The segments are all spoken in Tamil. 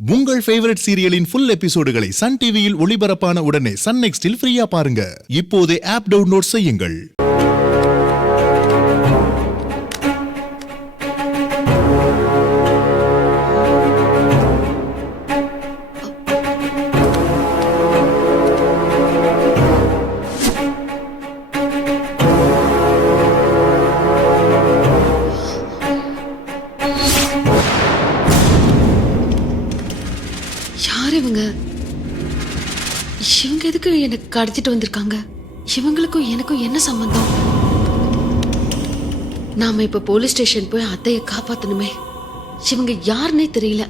உங்கள் ஃபேவரட் சீரியலின் ஃபுல் எபிசோடுகளை சன் டிவியில் ஒளிபரப்பான உடனே சன் நெக்ஸ்டில் ஃப்ரீயா பாருங்க. இப்போதே ஆப் டவுன்லோட் செய்யுங்கள். இவங்க எதுக்கு எனக்கு கடத்திட்டு வந்திருக்காங்க? இவங்களுக்கும் எனக்கும் என்ன சம்பந்தம்? நாம இப்ப போலீஸ் ஸ்டேஷன் போய் அத்தைய காப்பாத்தணுமே. இவங்க யாருன்னே தெரியல,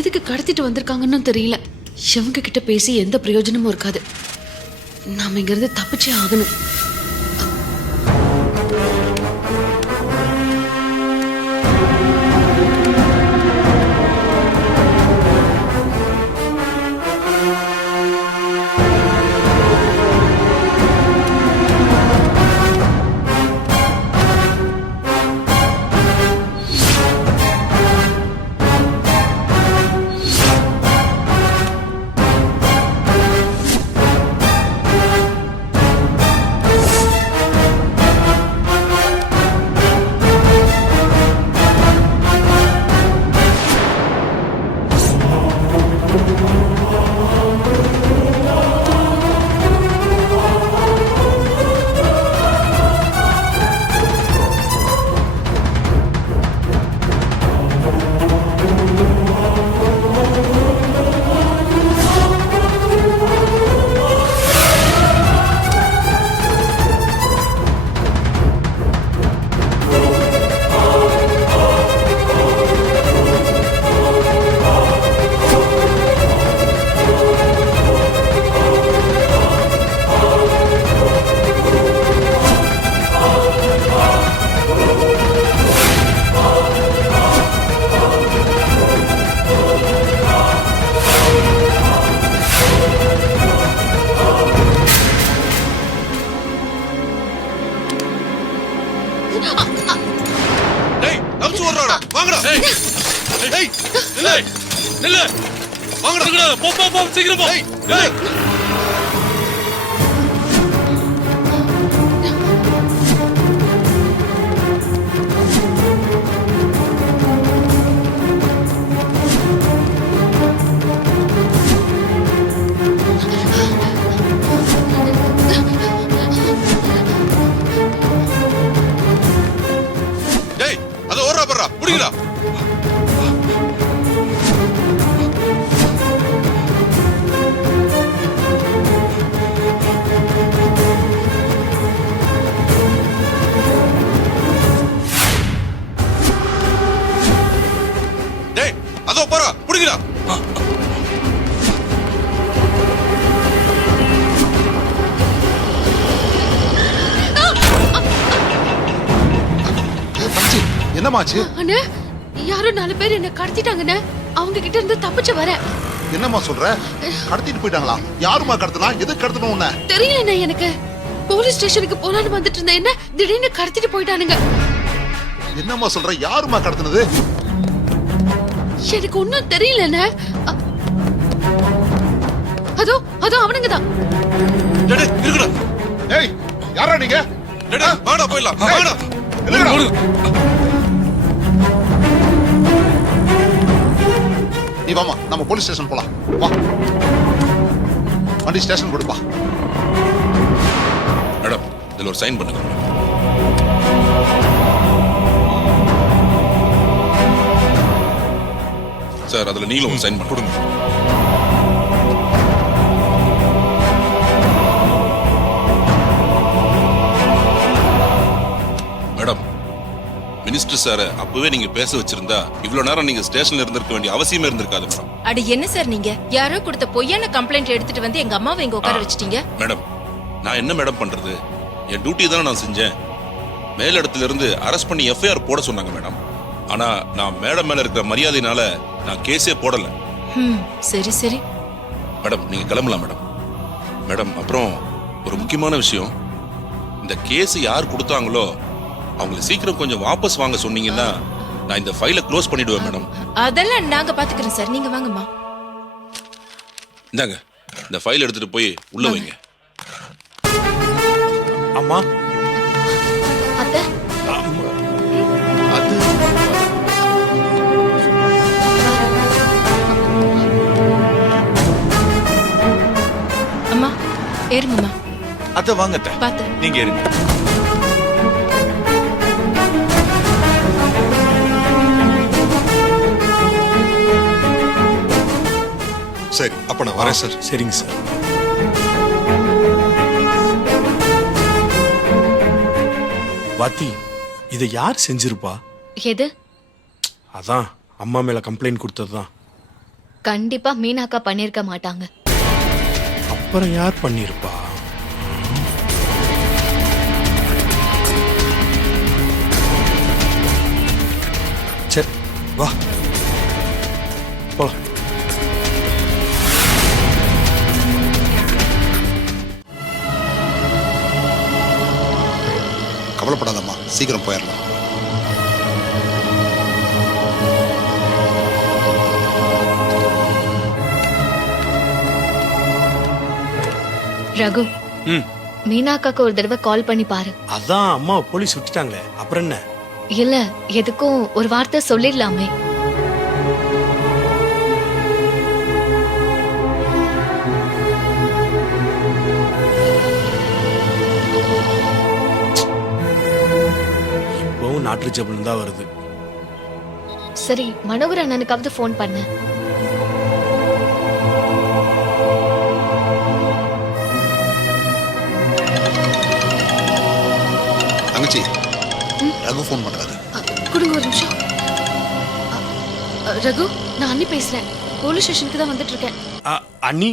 எதுக்கு கடத்திட்டு வந்திருக்காங்கன்னு தெரியல. இவங்க கிட்ட பேசி எந்த பிரயோஜனமும் இருக்காது. நாம இங்க இருந்து தப்பிச்சே ஆகணும். என்னமாச்சு? அண்ணே, யாரோ 4 பேர் என்ன கடத்திட்டாங்கண்ணே. அவங்க கிட்ட இருந்து தப்பிச்சு வரேன். என்னம்மா சொல்ற? கடத்திட்டு போயிட்டாங்களா? யாருமா கடத்தினா? எதுக்கு கடத்தணும் உன்னை? தெரியலண்ணே எனக்கு. போலீஸ் ஸ்டேஷனுக்கு போலான்னு வந்துட்டு இருந்தேன், என்ன திடீர்னு கடத்திட்டு போயிட்டானுங்க. என்னம்மா சொல்ற? யாருமா கடத்தினது? எனக்கு ஒன்னும் தெரியலண்ணே. அதோ அதோ அவனுங்க தான். ஏய், யாரா நீங்க? வாடா போயிடலாம். வாடா. நீ வாமா, நம்ம போலீஸ் ஸ்டேஷன் போலாம். வா, வண்டி ஸ்டேஷன் கொடுப்பா. மேடம், இதுல ஒரு சைன் பண்ணுங்க. சார், அதுல நீங்களும் ஒரு சைன் கொடுங்க. மேடம், மினிஸ்டர் சார் அப்பவே நீங்க பேச வச்சிருந்தா இவ்வளவு நேரம் நீங்க ஸ்டேஷன்ல இருந்திருக்க வேண்டிய அவசியமே இருந்திருக்காது மேடம். அட என்ன சார் நீங்க? யாரோ கொடுத்த பொய்யான கம்ப்ளைண்ட் எடுத்துட்டு வந்து எங்க அம்மாவை இங்க உட்கார வச்சிட்டீங்க. மேடம், நான் என்ன மேடம் பண்றது? என் டியூட்டி தானே நான் செஞ்சேன். மேலிடத்துல இருந்து அரெஸ்ட் பண்ணி எஃப்ஐஆர் போட சொன்னாங்க மேடம். ஆனா நான் மேடம் மேல இருக்கிற மரியாதையினால நான் கேஸே போடல. சரி சரி மேடம், நீங்க கிளம்பலாம் மேடம். மேடம், அப்புறம் ஒரு முக்கியமான விஷயம், இந்த கேஸ் யார் கொடுத்தாங்களோ அவங்களை சீக்கிரம் கொஞ்சம் வாபஸ் வாங்க சொன்னீங்கன்னா நான் இந்த ஃபைலை க்ளோஸ் பண்ணிடுவேன் மேடம். அதெல்லாம் நாங்க பாத்துக்கிறோம் சார், நீங்க வாங்கம்மா. இந்தாங்க, இந்த ஃபைல் எடுத்துட்டு போய் உள்ள வைங்க. அம்மா அத்தை அது அம்மா ஏறுங்கம்மா, அத்தை வாங்க அத்தை. பாத்து. நீங்க இருங்க. சரி, அப்ப நான் வரேன் சார். சரிங்க சார். வாத்தி, இதை யார் செஞ்சிருப்பா? எது? அதான் அம்மா மேல கம்ப்ளைண்ட் கொடுத்ததுதான். கண்டிப்பா மீனாக்கா பண்ணிருக்க மாட்டாங்க. அப்புறம் யார் பண்ணிருப்பா? சரி வா போலாம். கவலைப்படாதம்மா, சீக்கிரம் போயிடலாம். ரகு, ம் மீனாக்காக்கு ஒரு தடவை கால் பண்ணி பாரு. அதான் அம்மா போலீஸ் விட்டுட்டாங்களே, அப்புறம் என்ன? இல்ல, எதுக்கும் ஒரு வார்த்தை சொல்லிடலாமே. இப்பவும் நாட்டு ஜபுல் தான் வருது. சரி, மனோகர் அண்ணனுக்காவது ஃபோன் பண்ணு. தங்கச்சி, ரகு ஃபோன் பண்றாரு. கொடுங்க ஒரு நிமிஷம். ரகு, நான் அண்ணி பேசுறேன். போலீஸ் ஸ்டேஷனுக்கு தான் வந்துட்டு இருக்கேன். அண்ணி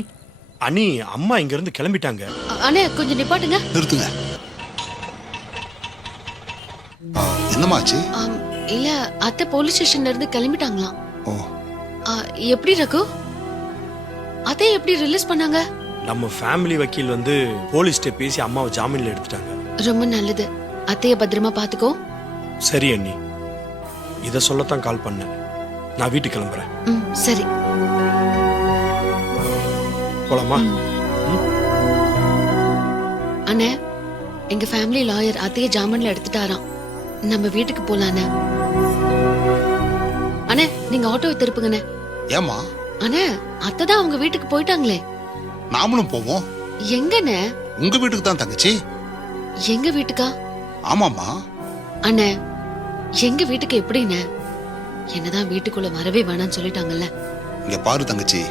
அண்ணி, அம்மா இங்க இருந்து கிளம்பிட்டாங்க. அண்ணே, கொஞ்சம் நிப்பாட்டுங்க. நிறுத்துங்க. என்னமாச்சு? இல்ல, அத்தை போலீஸ் ஸ்டேஷன்ல இருந்து கிளம்பிட்டாங்களாம். ஓ, எப்படி ரகு? அத்தை எப்படி ரிலீஸ் பண்ணாங்க? நம்ம ஃபேமிலி வக்கீல் வந்து போலீஸ்ட்ட பேசி அம்மாவை ஜாமீன்ல எடுத்துட்டாங்க. ரொம்ப நல்லது. அத்தைய பத்திரமா பாத்துக்கோ. சரி அண்ணி, இத சொல்லத்தான் கால் பண்ணேன். நான் வீட்டுக்கு கிளம்புறேன். சரி. போலாமா? அண்ணே, எங்க ஃபேமிலி லாயர் அத்தைய ஜாமீன்ல எடுத்துட்டாராம். நம்ம வீட்டுக்கு போலானே. அண்ணே, நீங்க ஆட்டோவை திருப்புங்கண்ணே. ஏமா? அண்ணே, அத்தை தான் அவங்க வீட்டுக்கு போயிட்டாங்களே. நாமளும் போவோம். எங்கண்ணே? உங்க வீட்டுக்கு தான் தங்கச்சி. எங்க வீட்டுக்கா? ஆமாமா. அண்ணே, எங்க வீட்டுக்கு எப்படின்னு? என்னதான் வீட்டுக்குள்ள வரவே வேணாம்னு சொல்லிட்டாங்கல்ல. இங்க பாரு தங்கச்சி,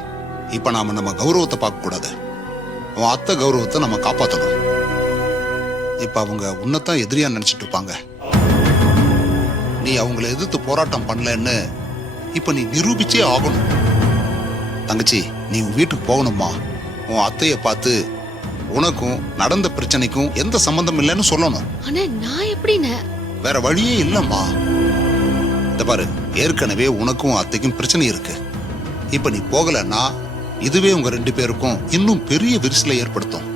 இப்ப நாம நம்ம கௌரவத்தை பார்க்க கூடாது. உன் அத்தை கௌரவத்தை நம்ம காப்பாத்தணும். இப்ப அவங்க உன்னைத்தான் எதிரியா நினைச்சிட்டு இருப்பாங்க. நீ அவங்கள எதிர்த்து போராட்டம் பண்ணலன்னு இப்ப நீ நிரூபிச்சே ஆகணும். தங்கச்சி, நீ உன் வீட்டுக்கு போகணுமா? உன் அத்தைய பார்த்து உனக்கும் நடந்த பிரச்சனைக்கும் எந்த சம்பந்தம் இல்லைன்னு சொல்லணும். அண்ணே, நான் எப்படின்னு? வேற வழியே இல்லம்மா. இந்த பாரு, ஏற்கனவே உனக்கும் அத்தைக்கும் பிரச்சனை இருக்கு. இப்ப நீ போகலன்னா இதுவே உங்க 2 பேருக்கும் இன்னும் பெரிய விரிசலை ஏற்படுத்தும்.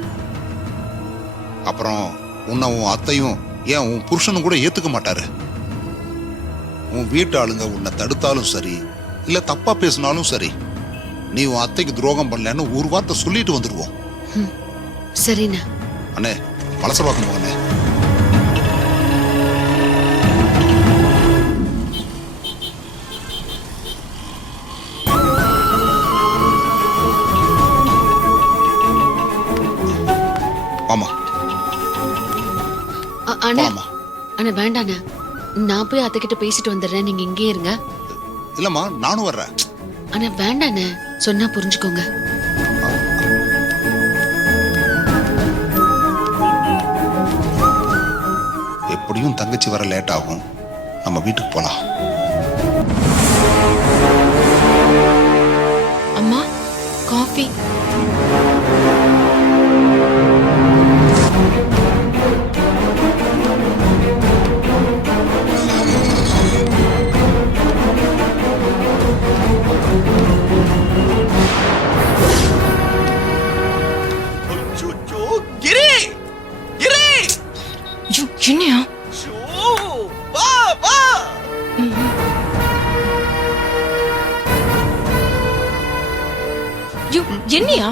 அப்புறம் உன்னை உன் அத்தையும் ஏன் உன் புருஷனும் கூட ஏத்துக்க மாட்டாரு. உன் வீட்டு ஆளுங்க உன்னை தடுத்தாலும் சரி, இல்ல தப்பா பேசினாலும் சரி, நீ உன் அத்தைக்கு துரோகம் பண்ணலன்னு ஒரு வார்த்தை சொல்லிட்டு வந்துடுவோம். சரிண்ணா. அண்ணே, மனச பார்க்கணும் அண்ணே. ஆமா. அண்ணே, ஆமா. அண்ணே வேண்டாண்ணே. நான் போய் அத்தை கிட்ட பேசிட்டு வந்துடுறேன். நீங்க இங்கே இருங்க. இல்லம்மா, நானும் வர்றேன். அண்ணே வேண்டாண்ணே, சொன்னா புரிஞ்சுக்கோங்க. எப்படியும் தங்கச்சி வர லேட் ஆகும். நம்ம வீட்டுக்கு போலாம். அம்மா, காஃபி. என்னையா? வா வா. யோ என்னையா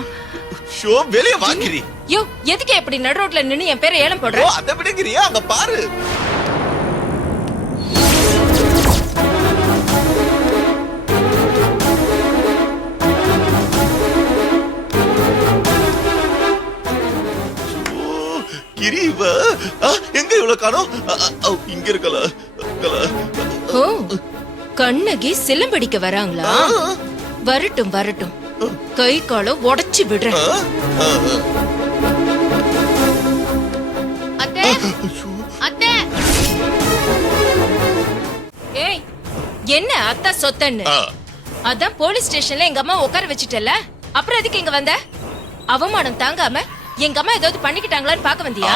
ஷோ வெளிய வாங்கிரி. யோ எதுக்கு இப்படி நடு ரோட்ல நின்னு என் பேரை ஏலம் போடுற? ஓ அத விடுங்கறியா? அங்க பாரு. கிரீவ எங்க இவ்வளவு காணோம்? இங்க இருக்கல. ஓ கண்ணகி சிலம்படிக்க வராங்களா? வரட்டும் வரட்டும், கை காலை உடைச்சு விடுறேன். அத்தை அத்தை ஏய் என்ன அத்தா சொத்தன்னு? அதான் போலீஸ் ஸ்டேஷன்ல எங்க அம்மா உட்கார வச்சிட்டல, அப்புறம் எதுக்கு இங்க வந்த? அவமானம் தாங்காம எங்க அம்மா ஏதாவது பண்ணிக்கிட்டாங்களான்னு பாக்க வந்தியா?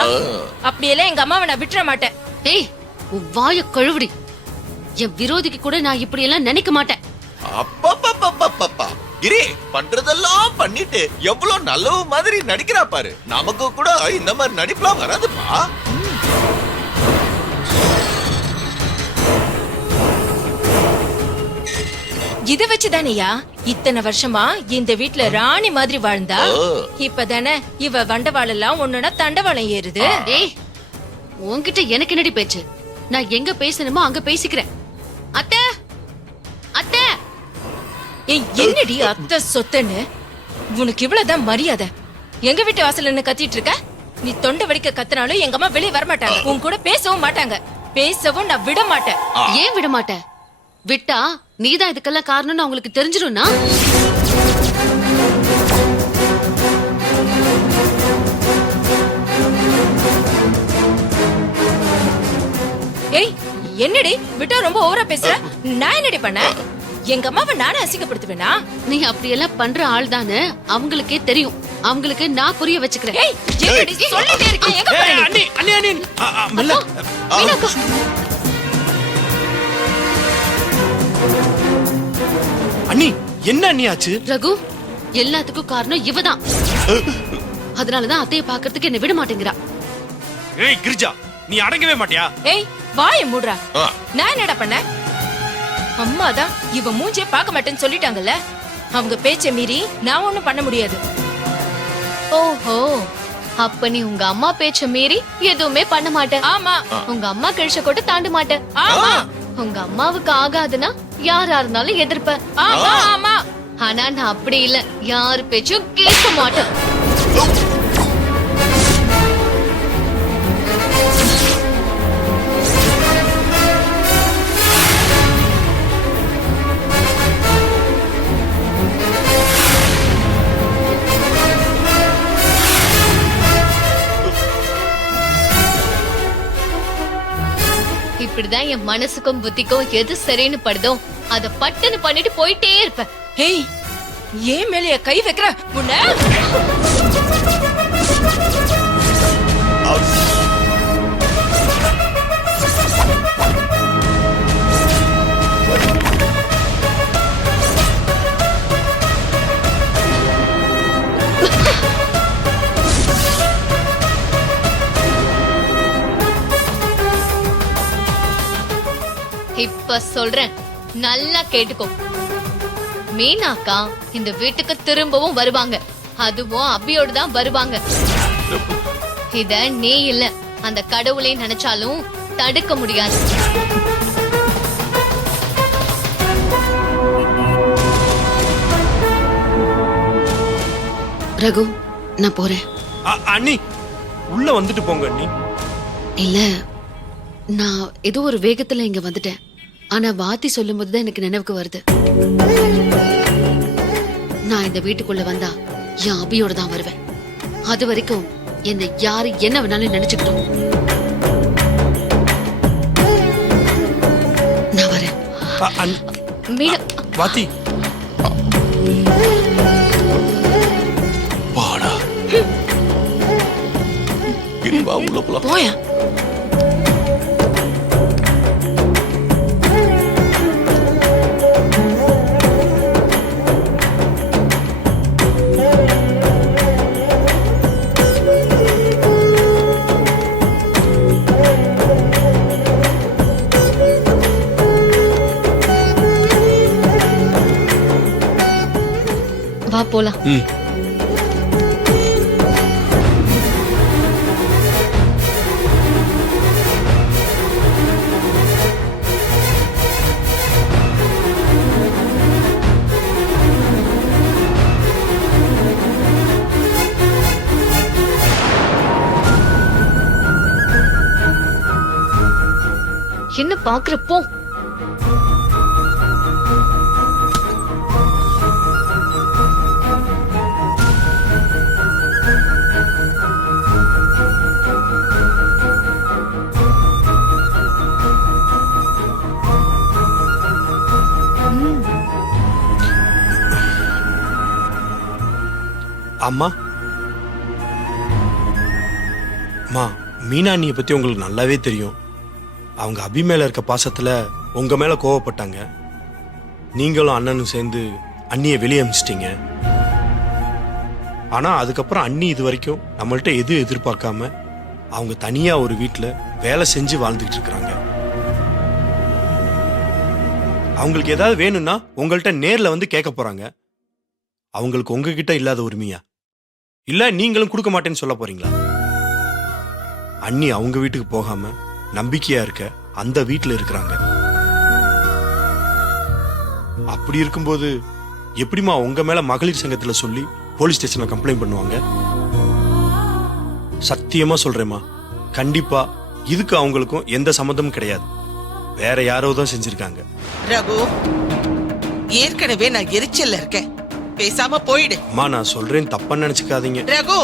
அப்படியெல்லாம் எங்க அம்மாவை நான் விட்டுற மாட்டேன். ஏய் உன் வாய கழுவுடி. என் விரோதிக்கு கூட நான் இப்படி எல்லாம் நினைக்க மாட்டேன். அப்பப்பப்பப்பப்பா கிரி பண்றதெல்லாம் பண்ணிட்டு எவ்வளவு நல்லவ மாதிரி நடிக்கிறா பாரு. நமக்கு கூட இந்த மாதிரி நடிப்புலாம் வராதுப்பா. இத வச்சுதானையா இத்தனை வருஷமா இந்த வீட்ல ராணி மாதிரி வாழ்ந்தா? இப்பதானே இவ வண்டவாளம் எல்லாம் ஒண்ணுனா தண்டவாளம் ஏறுது. ஏய் உன்கிட்ட எனக்கு என்னடி பேச்சு? நான் எங்க பேசணுமோ அங்க பேசிக்கிறேன். அத்தை அத்தை ஏய் என்னடி அத்தை சொத்தன்னு? உனக்கு இவ்வளவுதான் மரியாதை? எங்க வீட்டு வாசல்ல நின்னு கத்திட்டு இருக்க? நீ தொண்டை வடிக்க கத்துனாலும் எங்க அம்மா வெளியே வர மாட்டாங்க, உன் கூட பேசவும் மாட்டாங்க. பேசவும் நான் விட மாட்டேன். ஏன் விட மாட்டேன்? விட்டா நீதான் இதுக்கெல்லாம் காரணம்னு அவங்களுக்கு தெரிஞ்சிடும்னா? ஏய் என்னடி விட்டா ரொம்ப ஓவரா பேசுற? நான் என்னடி பண்ண? எங்க அம்மாவை நானே அசிங்கப்படுத்துவேனா? நீ அப்படியெல்லாம் பண்ற ஆள் தானே அவங்களுக்கே தெரியும். அவங்களுக்கு நான் புரிய வச்சுக்கிறேன். ஏய் என்னடி சொல்லிட்டே இருக்கேன், எங்க போற நீ? அண்ணி அண்ணி அண்ணி மெல்ல. மீனாக்கா, அண்ணி என்ன அண்ணி ஆச்சு? ரகு எல்லாத்துக்கும் காரணம் இவதான். அதனாலதான் அத்தைய பாக்குறதுக்கு என்ன விட மாட்டேங்கிறா. ஏய் கிரிஜா, நீ அடங்கவே மாட்டியா? ஏய் வாயை மூடுறா. நான் என்னடா பண்ண? அம்மா தான் இவ மூஞ்சே பார்க்க மாட்டேன்னு சொல்லிட்டாங்கல்ல, அவங்க பேச்சை மீறி நான் ஒண்ணும் பண்ண முடியாது. ஓஹோ, அப்ப நீ உங்க அம்மா பேச்ச மீறி எதுவுமே பண்ண மாட்ட. ஆமா உங்க அம்மா கழிச்ச கூட தாண்ட மாட்ட. ஆமா உங்க அம்மாவுக்கு ஆகாதுன்னா யாரா இருந்தாலும் எதிர்ப்ப. ஆமா ஆமா. ஆனா நான் அப்படி இல்ல, யாரு பேச்சும் கேட்க மாட்டேன். இப்படிதான் என் மனசுக்கும் புத்திக்கும் எது சரின்னு படுதோ அத பட்டுன்னு பண்ணிட்டு போயிட்டே இருப்பேன். ஏய் ஏன் மேலைய கை வைக்கிற உன்ன? இப்ப சொல்றேன், நல்லா கேட்டுக்கோ. மீனாக்கா இந்த வீட்டுக்கு திரும்பவும் வருவாங்க, அதுவும் அபியோடு தான் வருவாங்க. இத நீ இல்ல அந்த கடவுளே நினைச்சாலும் தடுக்க முடியாது. ரகு நான் போறேன். அண்ணி உள்ள வந்துட்டு போங்க அண்ணி. இல்ல நான் ஏதோ ஒரு வேகத்துல இங்க வந்துட்டேன். ஆனா வாத்தி சொல்லும் போதுதான் எனக்கு நினைவுக்கு வருது. நான் இந்த வீட்டுக்குள்ள வந்தா என் அபியோட தான் வருவேன். அது வரைக்கும் என்னை யாரு என்ன வேணாலும் நினைச்சுக்கிட்டோம். நான் வரேன். மீனா வாத்தி வாடா கிரி, வா உள்ள போலாம். போயா. வா போலாம். ம். என்ன பாக்குறப்போ அம்மா அம்மா, மீனா அண்ணியை பத்தி உங்களுக்கு நல்லாவே தெரியும். அவங்க அபி மேல இருக்க பாசத்துல உங்க மேல கோவப்பட்டாங்க. நீங்களும் அண்ணனும் சேர்ந்து அண்ணியை வெளியே அனுப்பிச்சிட்டீங்க. ஆனா அதுக்கப்புறம் அண்ணி இது வரைக்கும் நம்மள்ட்ட எதுவும் எதிர்பார்க்காம அவங்க தனியா ஒரு வீட்டுல வேலை செஞ்சு வாழ்ந்துகிட்டு இருக்கிறாங்க. அவங்களுக்கு ஏதாவது வேணும்னா உங்கள்கிட்ட நேர்ல வந்து கேட்க போறாங்க. அவங்களுக்கு உங்ககிட்ட இல்லாத உரிமையா? இல்ல நீங்களும் கொடுக்க மாட்டேன்னு சொல்ல போறீங்களா? அண்ணி அவங்க வீட்டுக்கு போகாம நம்பிக்கையா இருக்க அந்த வீட்டுல இருக்கிறாங்க. அப்படி இருக்கும்போது எப்படிமா உங்க மேல மகளிர் சங்கத்துல சொல்லி போலீஸ் ஸ்டேஷன்ல கம்ப்ளைண்ட் பண்ணுவாங்க? சத்தியமா சொல்றேம்மா, கண்டிப்பா இதுக்கு அவங்களுக்கும் எந்த சம்மந்தமும் கிடையாது. வேற யாரோ தான் செஞ்சிருக்காங்க. ரகு, ஏற்கனவே நான் எரிச்சல்ல இருக்கேன், பேசாம போயிடு. அம்மா, நான் சொல்றேன், தப்பா நினைச்சுக்காதீங்க. ரகு,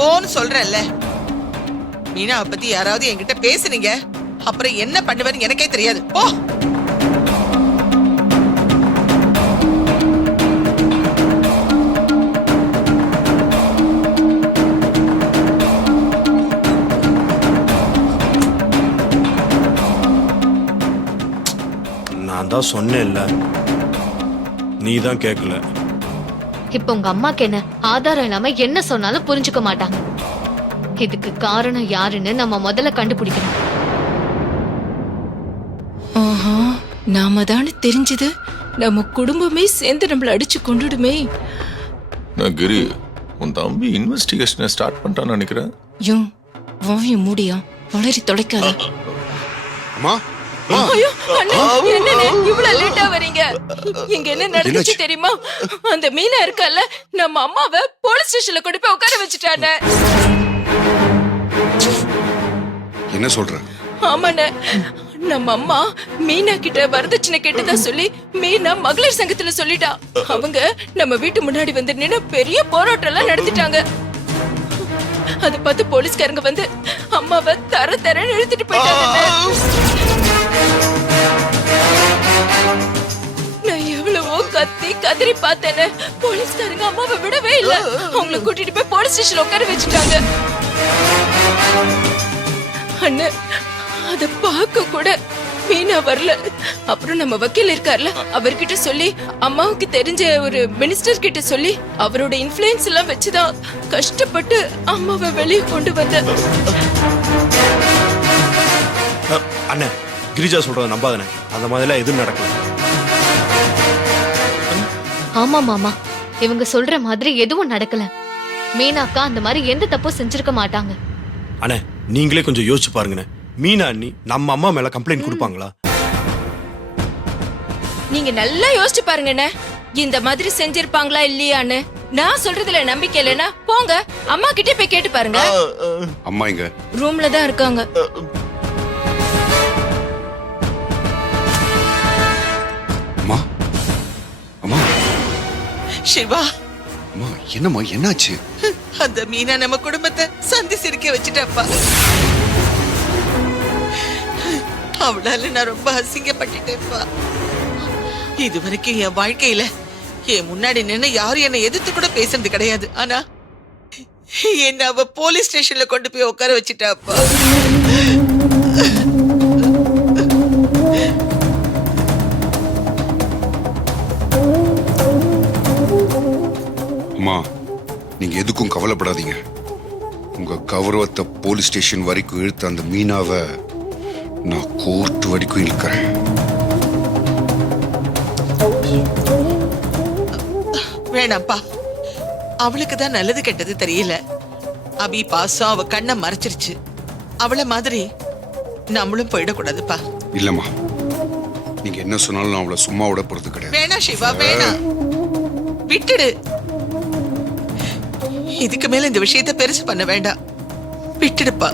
போன்னு சொல்றேன்ல. மீனாவை பத்தி யாராவது என்கிட்ட பேசுனீங்க, அப்புறம் என்ன பண்ணுவேன்னு எனக்கே தெரியாது. போ. நான் தான் சொன்னேன்ல, நீ தான் கேட்கல. இப்ப உங்க அம்மாக்கு என்ன ஆதாரம் இல்லாம என்ன சொன்னாலும் புரிஞ்சுக்க மாட்டாங்க. இதுக்கு காரணம் யாருன்னு நம்ம முதல்ல கண்டுபிடிக்கணும். ஆஹா, நாம தானே தெரிஞ்சது. நம்ம குடும்பமே சேர்ந்து நம்மள அடிச்சு கொண்டுடுமே. நான் கிரி, உன் தம்பி இன்வெஸ்டிகேஷனை ஸ்டார்ட் பண்ணிட்டான்னு நினைக்கிறேன். யோ, வாய மூடியா, வளரி தொலைக்காத. அம்மா ஐயோ, அண்ணா, என்னண்ணே இவ்வளவு லேட்டா வரீங்க? இங்க என்ன நடந்துச்சு தெரியுமா? அந்த மீனா இருக்கல்ல, நம்ம அம்மாவை போலீஸ் ஸ்டேஷன்ல கொண்டு போய் உட்கார வச்சுட்டானே. என்ன சொல்ற? ஆமாண்ணே, நம்ம அம்மா மீனா கிட்ட வரதட்சணை கேட்டதா சொல்லி மீனா மகளிர் சங்கத்துல சொல்லிட்டா. அவங்க நம்ம வீட்டு முன்னாடி வந்து நின்னு பெரிய போராட்டம் எல்லாம் நடத்திட்டாங்க. அத பார்த்து போலீஸ்காரங்க வந்து அம்மாவை தரன்னு இழுத்துட்டு போயிட்டாங்க. நான் எவ்வளவோ கத்தி கதறி பார்த்தேன்னு போலீஸ்காரங்க அம்மாவை விடவே இல்ல. அவங்களை கூட்டிட்டு போய் போலீஸ் ஸ்டேஷன்ல உட்கார வச்சுட்டாங்க. அண்ணன், அத பார்க்க கூட மீனா வரல. அப்புறம் நம்ம வக்கீல் இருக்கார்ல, அவர்கிட்ட சொல்லி அம்மாவுக்கு தெரிஞ்ச ஒரு மினிஸ்டர் கிட்ட சொல்லி அவரோட இன்ஃப்ளூயன்ஸ் எல்லாம் வச்சுதான் கஷ்டப்பட்டு அம்மாவை வெளியே கொண்டு வந்த. அண்ணே, கிரிஜா சொல்றத நம்பாதனே. அந்த மாதிரிலாம் எதுவும் நடக்கல. ஆமா மாமா, இவங்க சொல்ற மாதிரி எதுவும் நடக்கல. மீனாக்கா அந்த மாதிரி எந்த தப்பும் செஞ்சிருக்க மாட்டாங்க. அண்ணே, நீங்களே கொஞ்சம் யோசிச்சு பாருங்கண்ணே. மீனா அண்ணி நம்ம அம்மா மேல கம்ப்ளைண்ட் கொடுப்பாங்களா? நீங்க நல்லா யோசிச்சு பாருங்கண்ணே, இந்த மாதிரி செஞ்சிருப்பாங்களா இல்லையான்னு. நான் சொல்றதுல நம்பிக்கை இல்லைன்னா போங்க, அம்மா கிட்டே போய் கேட்டு பாருங்க. அம்மா இங்க ரூம்ல தான் இருக்காங்க. அம்மா, அம்மா, சிவா, அம்மா, என்னம்மா, என்னாச்சு? அந்த மீனா நம்ம குடும்பத்தை சந்தி சிரிக்க வச்சுட்டாப்பா. அவளால நான் ரொம்ப அசிங்கப்பட்டுட்டேன்ப்பா. இதுவரைக்கும் என் வாழ்க்கையில என் முன்னாடி நின்று யாரும் என்னை எதிர்த்து கூட பேசுறது கிடையாது. ஆனா என்ன அவ போலீஸ் ஸ்டேஷன்ல கொண்டு போய் உட்கார வச்சுட்டாப்பா. அம்மா, நீங்க எதுக்கும் கவலைப்படாதீங்க. உங்க கௌரவத்தை போலீஸ் ஸ்டேஷன் வரைக்கும் இழுத்த அந்த மீனாவை நான் கோர்ட் வரைக்கும் இழுக்கிறேன். வேணாம்ப்பா, அவளுக்கு தான் நல்லது கெட்டது தெரியல. அபி பாசம் அவ கண்ணை மறைச்சிருச்சு. அவள மாதிரி நம்மளும் போயிடக்கூடாதுப்பா. இல்லம்மா, நீங்க என்ன சொன்னாலும் நான் அவளை சும்மா விட போறது கிடையாது. வேணாம் சிவா, வேணாம், விட்டுடு. இதுக்கு மேல இந்த விஷயத்தை பெருசு பண்ண வேண்டாம், விட்டுடுப்பா.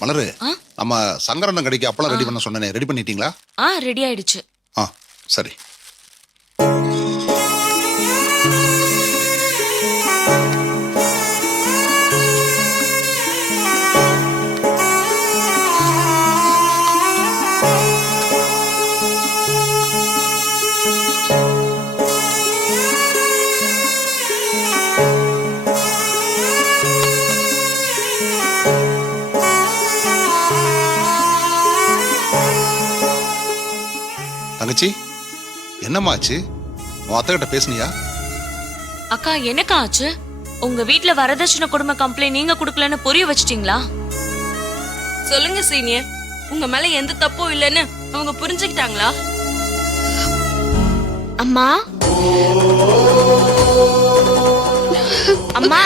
மலரு, நம்ம சங்கரண்ணன் கடைக்கு அப்பளம் ரெடி பண்ண சொன்னேனே, ரெடி பண்ணிட்டீங்களா? ரெடி ஆயிடுச்சு. சரி. தங்கச்சி, என்னம்மா ஆச்சு? உன் அத்தை கிட்ட பேசுனியா? அக்கா, என்னக்கா ஆச்சு? உங்க வீட்ல வரதட்சணை குடும்ப கம்ப்ளைண்ட் நீங்க குடுக்கலன்னு புரிய வச்சிட்டீங்களா? சொல்லுங்க சீனியர், உங்க மேல எந்த தப்பும் இல்லைன்னு அவங்க புரிஞ்சுக்கிட்டாங்களா? அம்மா, அம்மா,